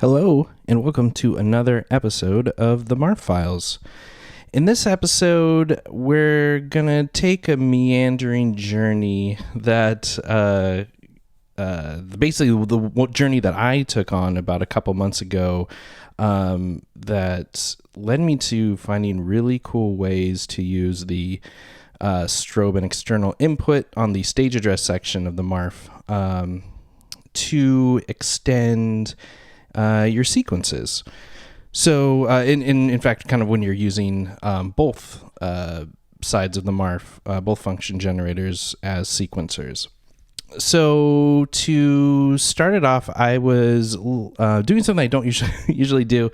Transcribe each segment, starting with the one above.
Hello, and welcome to another episode of the MARF Files. In this episode, we're going to take a meandering journey that, basically the journey that I took on about a couple months ago that led me to finding really cool ways to use the strobe and external input on the stage address section of the MARF to extend your sequences. So in fact, kind of when you're using both sides of the MARF, both function generators as sequencers. So to start it off, I was doing something I don't usually do,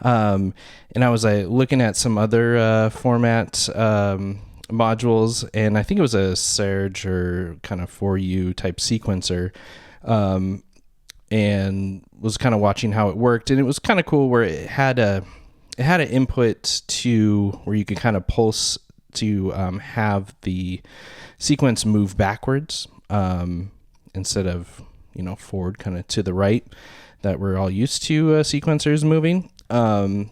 and I was looking at some other format modules, and I think it was a Serge or kind of 4U type sequencer, and was kind of watching how it worked, and it was kind of cool where it had an input to where you could kind of pulse to have the sequence move backwards instead of forward, kind of to the right that we're all used to sequencers moving, and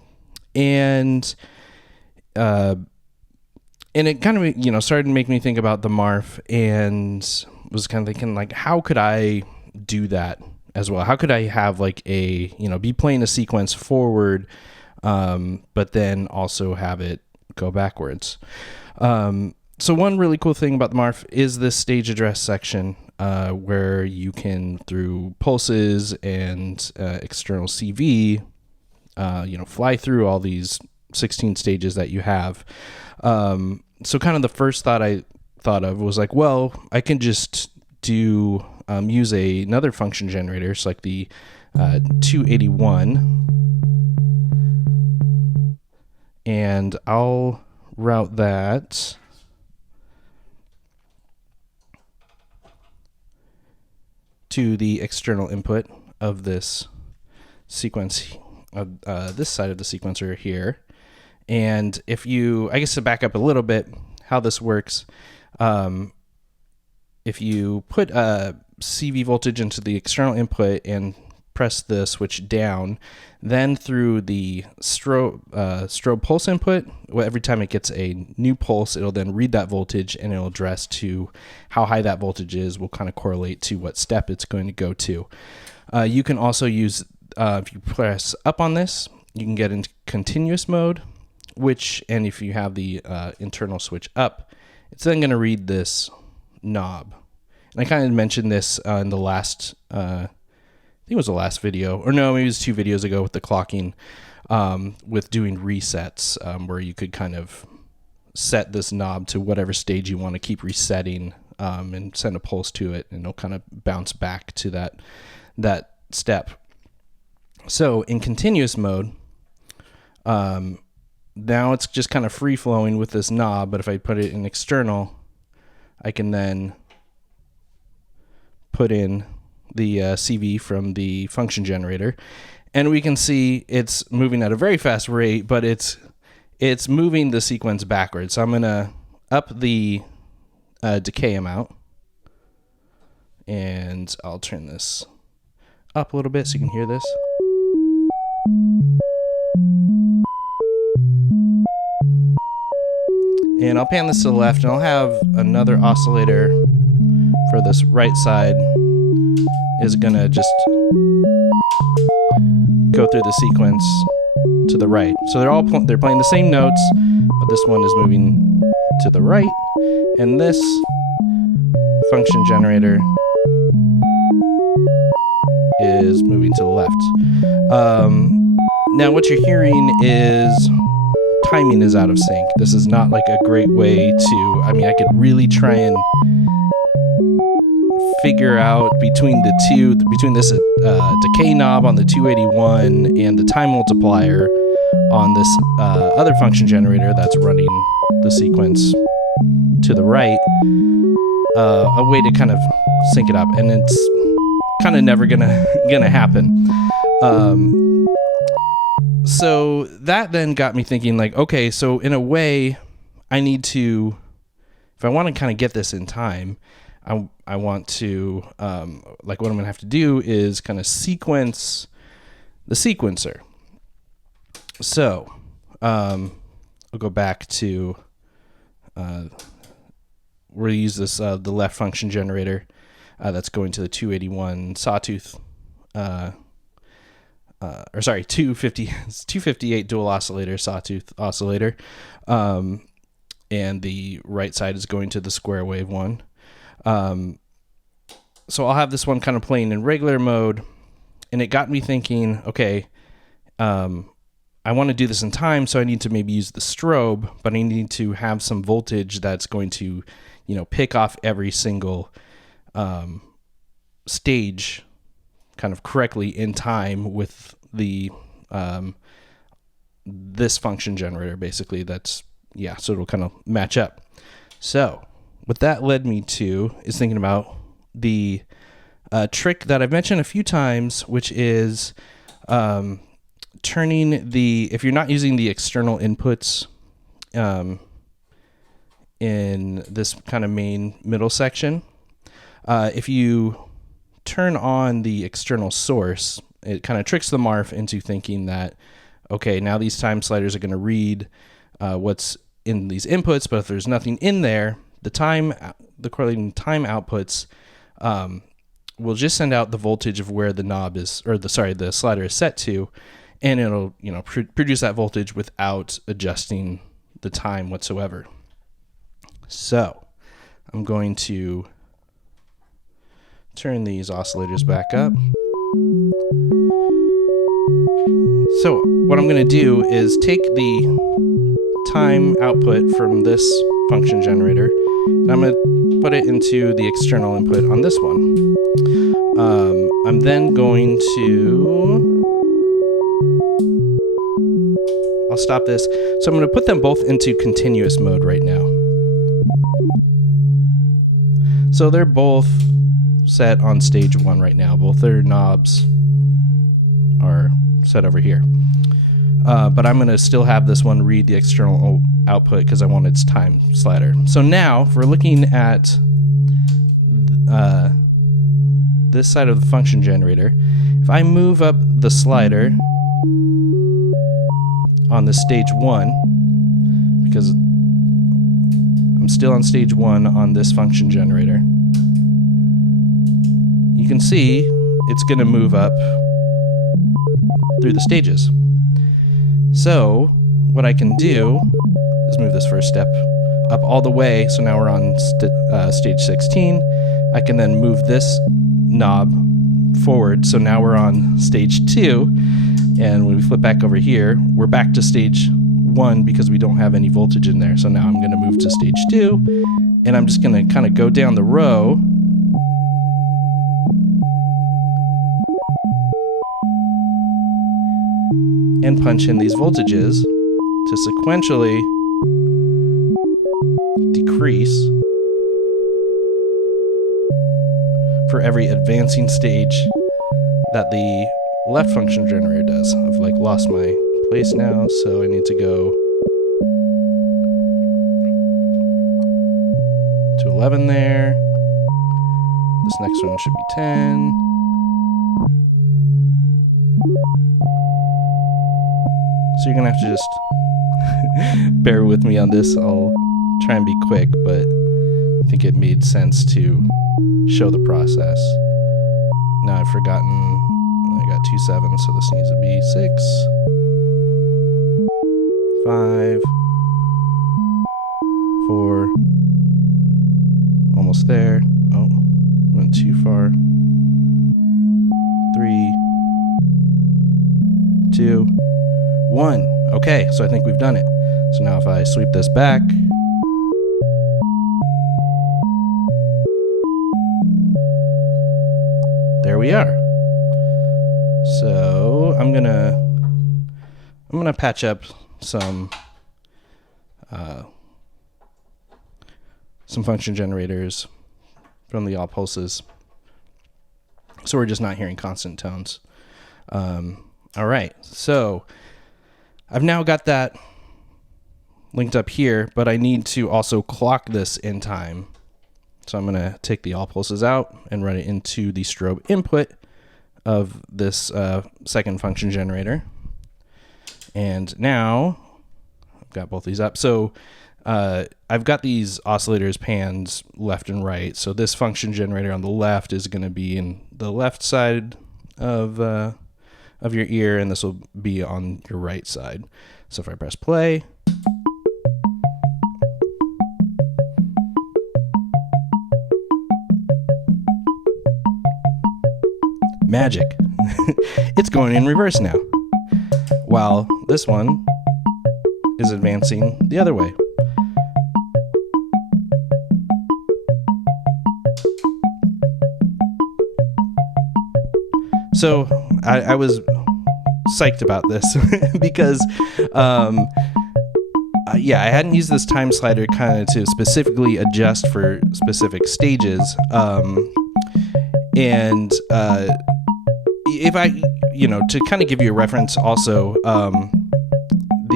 it kind of started to make me think about the MARF, and was kind of thinking, like, how could I do that as well? How could I have be playing a sequence forward, but then also have it go backwards? So one really cool thing about the MARF is this stage address section, where you can, through pulses and external CV, fly through all these 16 stages that you have. So kind of the first thought I thought of was like, well, I can just use another function generator, so like the 281, and I'll route that to the external input of this sequence, this side of the sequencer here. And if you, I guess to back up a little bit, how this works, if you put a CV voltage into the external input and press the switch down, then through the strobe pulse input, every time it gets a new pulse, it'll then read that voltage and it'll address to how high that voltage is, will kind of correlate to what step it's going to go to. You can also use, if you press up on this, you can get into continuous mode, and if you have the internal switch up, it's then going to read this knob. And I kind of mentioned this in the last, I think it was the last video, or no, maybe it was 2 videos ago with the clocking, with doing resets, where you could kind of set this knob to whatever stage you want to keep resetting, and send a pulse to it, and it'll kind of bounce back to that step. So in continuous mode, now it's just kind of free flowing with this knob, but if I put it in external, I can then put in the CV from the function generator, and we can see it's moving at a very fast rate, but it's moving the sequence backwards. So I'm gonna up the decay amount, and I'll turn this up a little bit so you can hear this. And I'll pan this to the left, and I'll have another oscillator for this right side is gonna just go through the sequence to the right. So they're playing the same notes, but this one is moving to the right, and this function generator is moving to the left. Now what you're hearing is timing is out of sync. This is not like a great way to, I could really try and figure out between this decay knob on the 281 and the time multiplier on this other function generator that's running the sequence to the right, a way to kind of sync it up, and it's kind of never gonna happen. So that then got me thinking, like, okay, so in a way, I need to, if I want to kind of get this in time, I want to, what I'm going to have to do is kind of sequence the sequencer. So I'll go back to we'll use this the left function generator that's going to the 281 sawtooth 258 dual oscillator sawtooth oscillator, and the right side is going to the square wave one. So I'll have this one kind of playing in regular mode, and it got me thinking, okay, I want to do this in time, so I need to maybe use the strobe, but I need to have some voltage that's going to, pick off every single stage kind of correctly in time with the this function generator, basically. So it'll kind of match up. So what that led me to is thinking about the trick that I've mentioned a few times, which is turning if you're not using the external inputs in this kind of main middle section, if you turn on the external source, it kind of tricks the MARF into thinking that, okay, now these time sliders are going to read what's in these inputs, but if there's nothing in there, the correlating time outputs will just send out the voltage of where the knob is, the slider is set to, and it'll produce that voltage without adjusting the time whatsoever. So I'm going to turn these oscillators back up. So what I'm going to do is take the time output from this function generator, and I'm going to put it into the external input on this one. I'm then going to... I'll stop this. So I'm going to put them both into continuous mode right now. So they're both set on stage 1 right now. Both their knobs are set over here. But I'm going to still have this one read the external output because I want its time slider. So now, if we're looking at this side of the function generator, if I move up the slider on the stage 1, because I'm still on stage 1 on this function generator, you can see it's going to move up through the stages. So what I can do is move this first step up all the way. So now we're on stage 16. I can then move this knob forward. So now we're on stage 2. And when we flip back over here, we're back to stage 1 because we don't have any voltage in there. So now I'm going to move to stage 2, and I'm just going to kind of go down the row and punch in these voltages to sequentially decrease for every advancing stage that the left function generator does. I've lost my place now, so I need to go to 11 there. This next one should be 10. So you're gonna have to just bear with me on this. I'll try and be quick, but I think it made sense to show the process. Now I've forgotten, I got 2 7s, so this needs to be 6, 5, 4, almost there. Oh, went too far. 3, 2, 1. Okay, so I think we've done it. So now if I sweep this back, there we are. So I'm gonna patch up some function generators from the all pulses, so we're just not hearing constant tones. All right, so I've now got that linked up here, but I need to also clock this in time. So I'm going to take the all pulses out and run it into the strobe input of this second function generator. And now I've got both these up. So I've got these oscillators panned left and right. So this function generator on the left is going to be in the left side of your ear, and this will be on your right side. So if I press play, magic. It's going in reverse now, while this one is advancing the other way. So I was psyched about this because yeah, I hadn't used this time slider kind of to specifically adjust for specific stages. And if I, to kind of give you a reference also,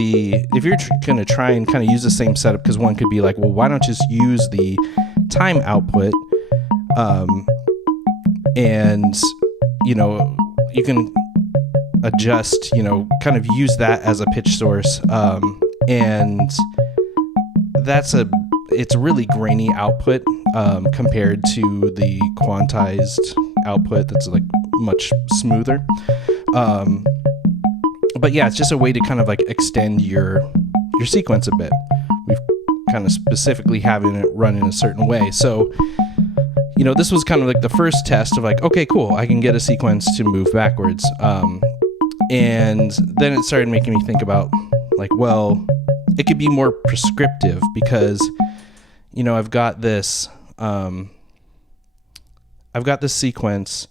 if you're going to try and kind of use the same setup, because one could be like, well, why don't you just use the time output, and you can adjust, kind of use that as a pitch source, and it's a really grainy output compared to the quantized output that's like much smoother. But yeah, it's just a way to kind of like extend your sequence a bit. We've kind of specifically having it run in a certain way. So, this was kind of like the first test of like, okay, cool, I can get a sequence to move backwards. And then it started making me think about like, well, it could be more prescriptive because, I've got this sequence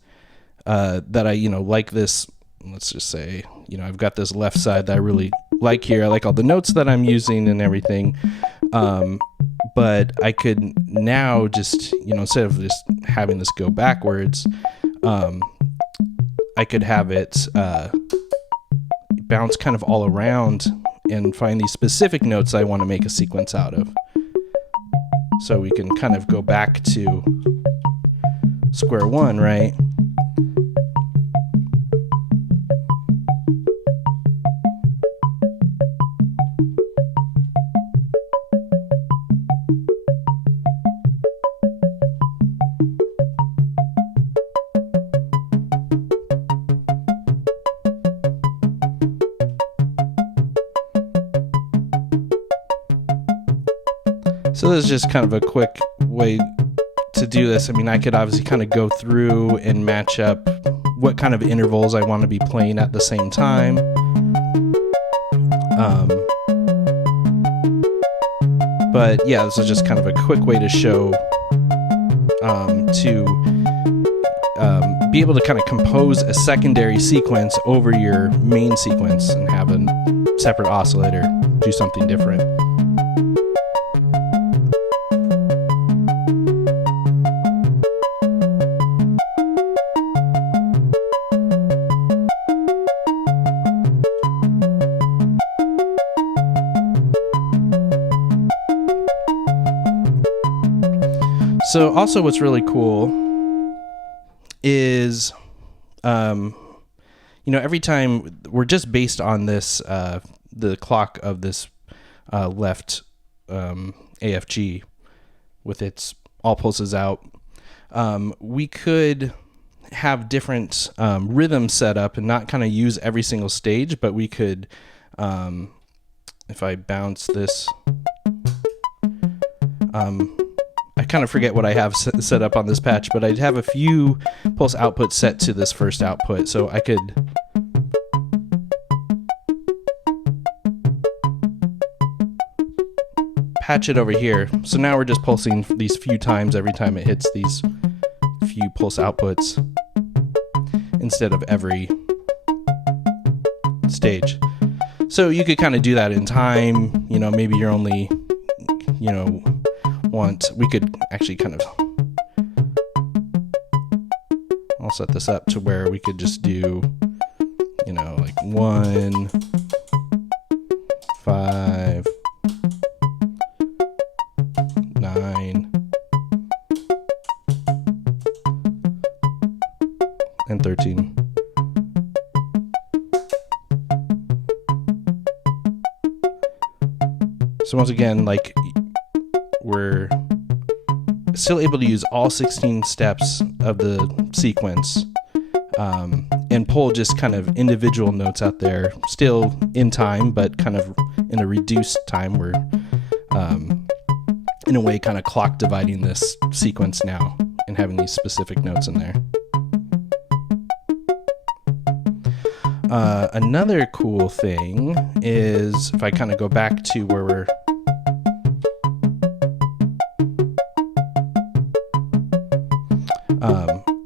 that I, like this, let's just say, I've got this left side that I really like here. I like all the notes that I'm using and everything. But I could now just, instead of just having this go backwards, I could have it bounce kind of all around and find these specific notes I want to make a sequence out of. So we can kind of go back to square one, right? So this is just kind of a quick way to do this. I mean, I could obviously kind of go through and match up what kind of intervals I want to be playing at the same time. But yeah, this is just kind of a quick way to show, be able to kind of compose a secondary sequence over your main sequence and have a separate oscillator do something different. So also what's really cool is, every time we're just based on this, the clock of this left AFG with its all pulses out, we could have different rhythms set up and not kind of use every single stage, but we could, if I bounce this, I kind of forget what I have set up on this patch, but I'd have a few pulse outputs set to this first output, so I could patch it over here. So now we're just pulsing these few times every time it hits these few pulse outputs instead of every stage. So you could kind of do that in time, maybe you're only, we could actually kind of, I'll set this up to where we could just do, like 1, 5, 9, and 13. So once again, like, we're still able to use all 16 steps of the sequence, and pull just kind of individual notes out there, still in time, but kind of in a reduced time. We're, in a way, kind of clock dividing this sequence now and having these specific notes in there. Another cool thing is, if I kind of go back to where we're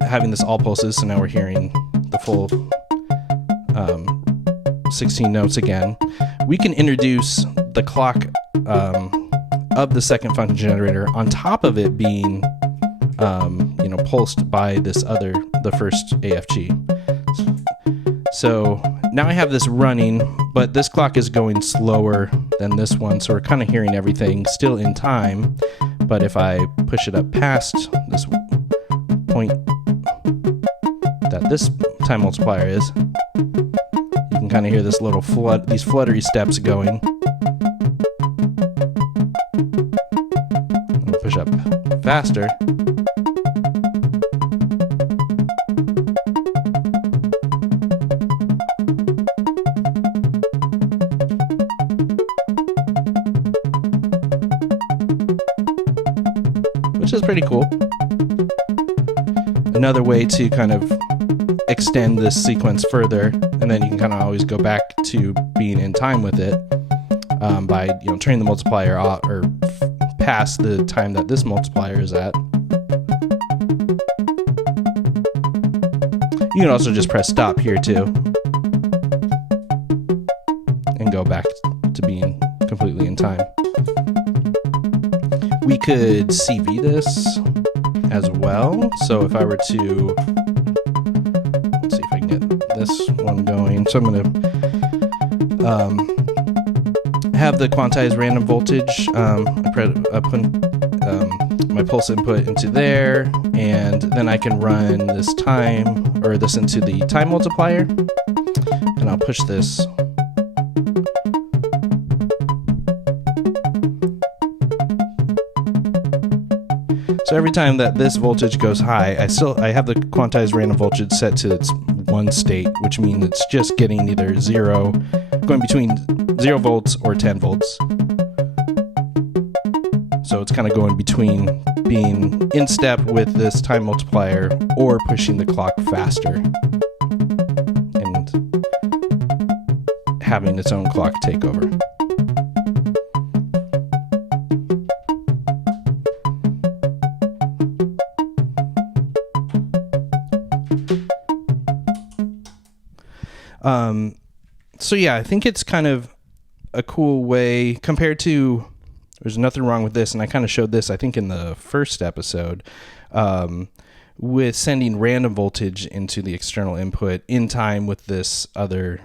having this all pulses, so now we're hearing the full 16 notes again, we can introduce the clock of the second function generator on top of it being pulsed by the first AFG. So now I have this running, but this clock is going slower than this one, so we're kind of hearing everything still in time. But if I push it up past this point that this time multiplier is, you can kind of hear this little these fluttery steps going. I'll push up faster. Which is pretty cool. Another way to kind of extend this sequence further, and then you can kind of always go back to being in time with it by turning the multiplier off or past the time that this multiplier is at. You can also just press stop here too and go back to being completely in time. We could CV this as well. So if I were to, let's see if I can get this one going. So I'm going to have the quantized random voltage. I put my pulse input into there, and then I can run this into the time multiplier, and I'll push this. So every time that this voltage goes high, I have the quantized random voltage set to its one state, which means it's just getting either going between 0 volts or 10 volts. So it's kind of going between being in step with this time multiplier or pushing the clock faster and having its own clock take over. So yeah, I think it's kind of a cool way compared to, there's nothing wrong with this, and I kind of showed this, I think, in the first episode, with sending random voltage into the external input in time with this other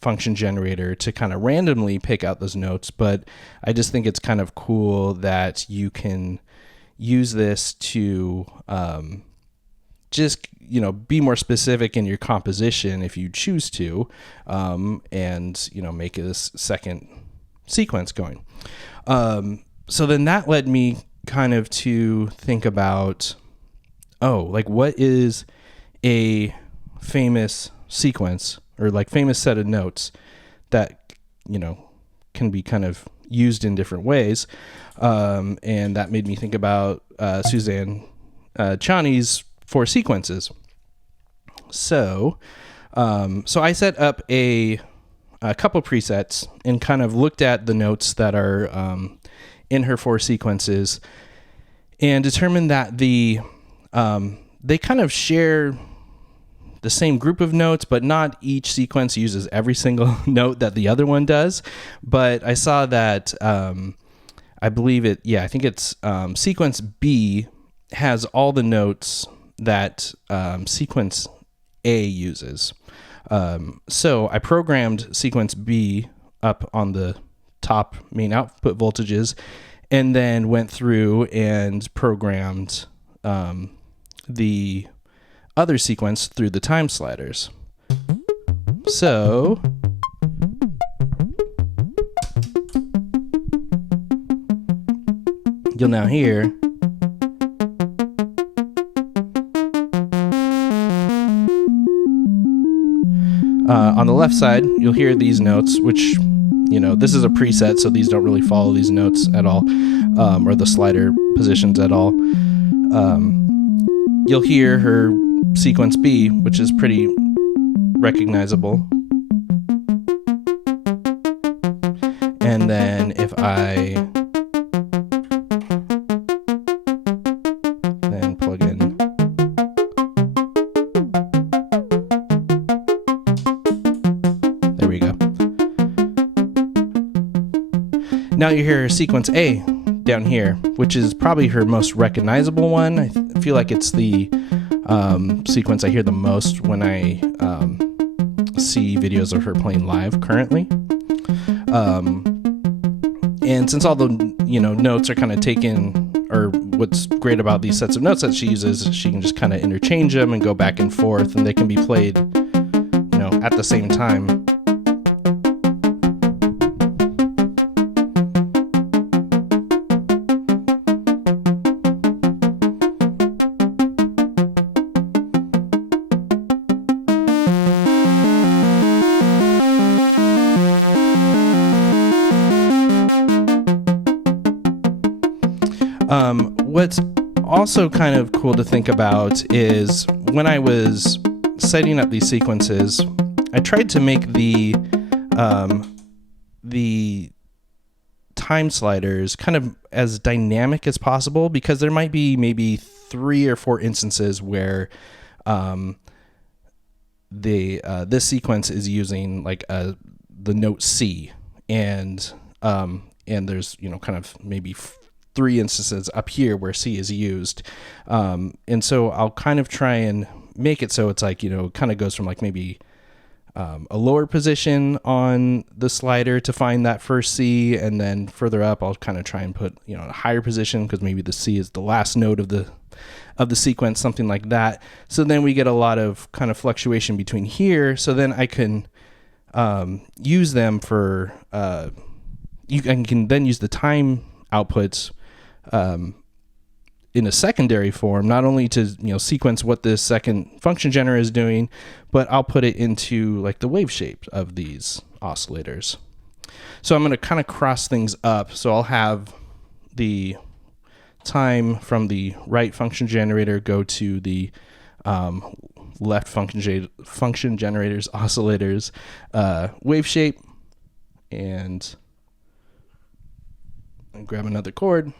function generator to kind of randomly pick out those notes. But I just think it's kind of cool that you can use this to just be more specific in your composition if you choose to, and make this second sequence going. So then that led me kind of to think about, what is a famous sequence or famous set of notes that can be kind of used in different ways, and that made me think about Suzanne Ciani's 4 sequences. So I set up a couple presets and kind of looked at the notes that are in her 4 sequences and determined that they kind of share the same group of notes, but not each sequence uses every single note that the other one does. But I saw that I think it's sequence B has all the notes that sequence A uses. So I programmed sequence B up on the top main output voltages, and then went through and programmed the other sequence through the time sliders. So you'll now hear on the left side, you'll hear these notes, which, this is a preset, so these don't really follow these notes at all, or the slider positions at all. You'll hear her sequence B, which is pretty recognizable. And then if I then plug in there we go. Now you hear sequence A down here, which is probably her most recognizable one. I feel like it's the sequence I hear the most when I see videos of her playing live currently. And since all the notes are kind of taken, or what's great about these sets of notes that she uses, she can just kind of interchange them and go back and forth, and they can be played at the same time. What's also kind of cool to think about is when I was setting up these sequences, I tried to make the time sliders kind of as dynamic as possible, because there might be maybe 3 or 4 instances where this sequence is using like the note C, and there's kind of maybe 3 instances up here where C is used. And so I'll kind of try and make it so it's like, kind of goes from like maybe a lower position on the slider to find that first C, and then further up I'll kind of try and put a higher position because maybe the C is the last note of the sequence, something like that. So then we get a lot of kind of fluctuation between here. So then I can use them for I can then use the time outputs in a secondary form, not only to sequence what this second function generator is doing, but I'll put it into like the wave shape of these oscillators. So I'm going to kind of cross things up. So I'll have the time from the right function generator go to the left function generators oscillators wave shape, and grab another cord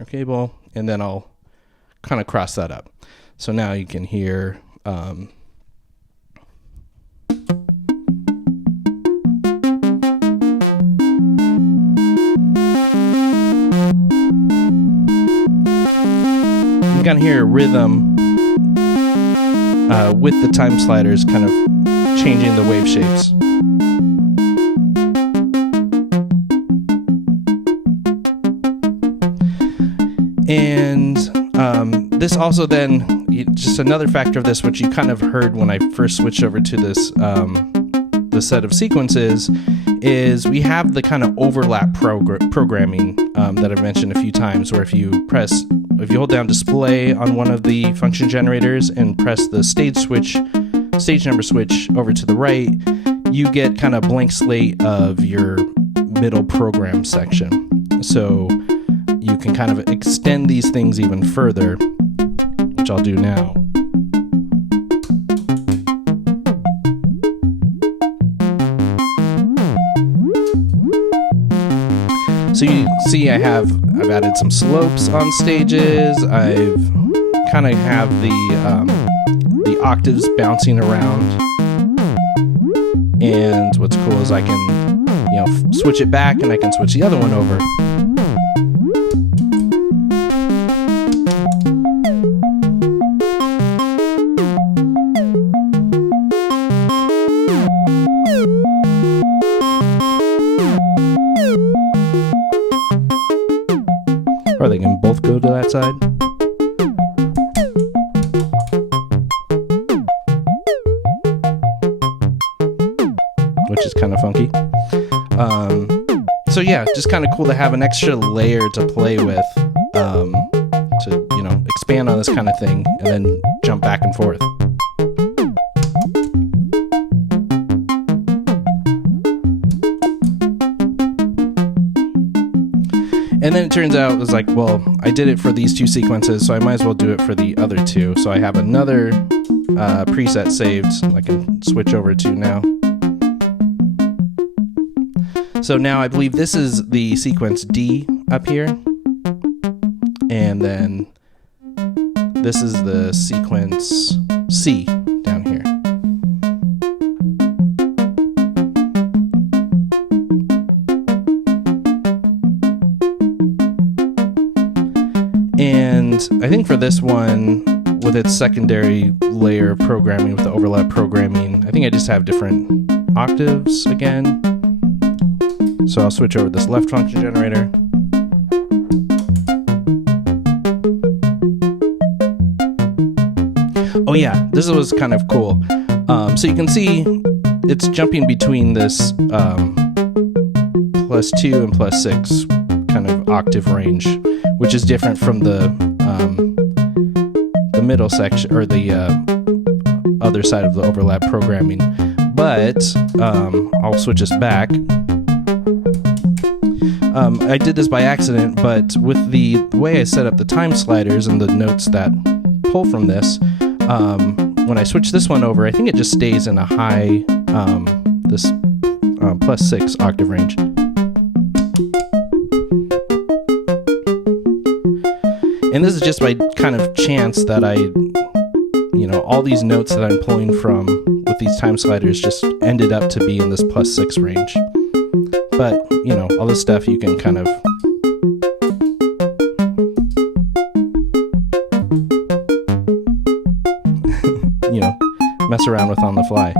or cable, and then I'll kind of cross that up. So now you can hear you can hear a rhythm with the time sliders kind of changing the wave shapes. And this also then, just another factor of this, which you kind of heard when I first switched over to this the set of sequences, is we have the kind of overlap programming that I've mentioned a few times, where if you hold down display on one of the function generators and press the stage number switch over to the right, you get kind of blank slate of your middle program section. So you can kind of extend these things even further, which I'll do now. So you see I've added some slopes on stages. I've kind of have the octaves bouncing around. And what's cool is I can switch it back, and I can switch the other one over. Or they can both go to that side. Which is kind of funky. So yeah, just kind of cool to have an extra layer to play with this kind of thing, and then jump back and forth. And then it turns out it was like, well, I did it for these 2 sequences, so I might as well do it for the other 2. So I have another preset saved I can switch over to now. So now I believe this is the sequence D up here. And then this is the sequence C down here. And I think for this one, with its secondary layer of programming, with the overlap programming, I think I just have different octaves again. So I'll switch over this left function generator. Oh yeah, this was kind of cool. So you can see it's jumping between this +2 and +6 kind of octave range, which is different from the middle section, or the other side of the overlap programming. But I'll switch this back. I did this by accident, but with the way I set up the time sliders and the notes that pull from this, when I switch this one over, I think it just stays in a high, this +6 octave range. And this is just by kind of chance that all these notes that I'm pulling from with these time sliders just ended up to be in this +6 range. But, all this stuff you can kind of mess around with on the fly.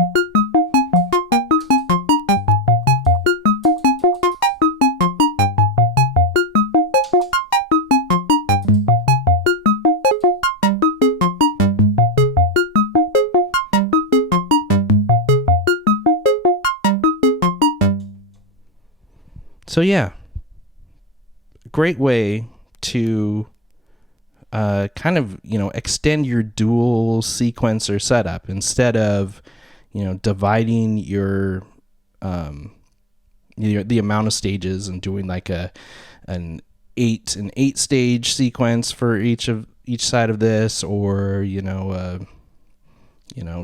So yeah, great way to kind of, extend your dual sequencer setup instead of, dividing your the amount of stages and doing like an 8 stage sequence for each side of this, or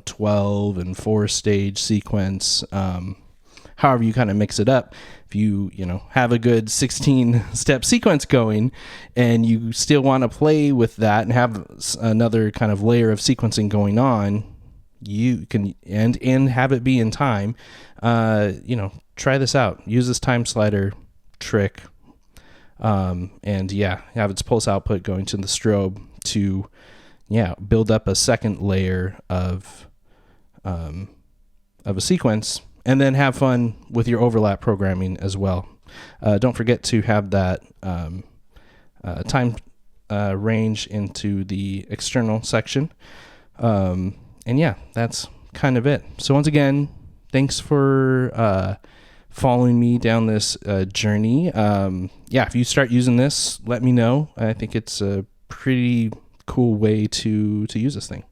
12 and 4 stage sequence. However you kind of mix it up. If you have a good 16-step sequence going, and you still want to play with that and have another kind of layer of sequencing going on, you can and have it be in time. Try this out. Use this time slider trick, and have its pulse output going to the strobe to build up a second layer of a sequence. And then have fun with your overlap programming as well. Don't forget to have that time range into the external section. And that's kind of it. So once again, thanks for following me down this journey. If you start using this, let me know. I think it's a pretty cool way to use this thing.